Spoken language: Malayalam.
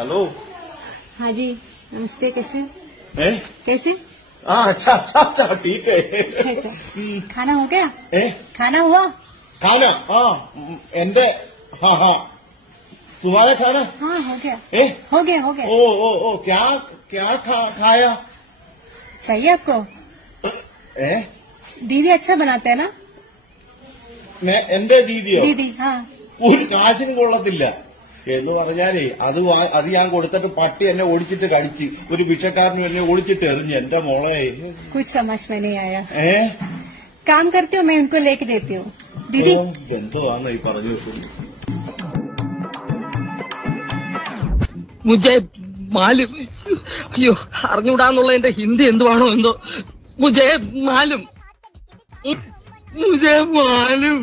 हेलो। हाँ जी, नमस्ते। कैसे ए? कैसे? हाँ, अच्छा अच्छा अच्छा, ठीक है। अच्छा, खाना हो गया? खाना हुआ? खाना? हाँ, एंडे, हाँ हाँ, तुम्हारा खाना? हाँ, हो गया। हो गया। ओ, क्या क्या खाया? चाहिए आपको? दीदी अच्छा बनाते हैं ना? എന്റെ ദീദിയോ? दीदी, हाँ। ഒരു കാശിനും കൊള്ളത്തില്ല എന്ന് പറഞ്ഞാലേ അത് ഞാൻ കൊടുത്തിട്ട് പട്ടി എന്നെ ഓടിച്ചിട്ട് കടിച്ച്, ഒരു ഭിക്ഷക്കാരനും എന്നെ ഓടിച്ചിട്ട് എറിഞ്ഞു. എന്റെ മോളെ कुछ समझ में नहीं आया। काम करती हूँ, मैं उनको लेके देती हूँ। दीदी എന്തുവാന്ന് ഈ പറഞ്ഞു വെക്കുന്നത്? മുജെ മാലും, അയ്യോ അറിഞ്ഞൂടാന്നുള്ള എന്റെ ഹിന്ദി എന്തുവാണോ എന്തോ. മുജെ മാലും, മുജെ മാലും.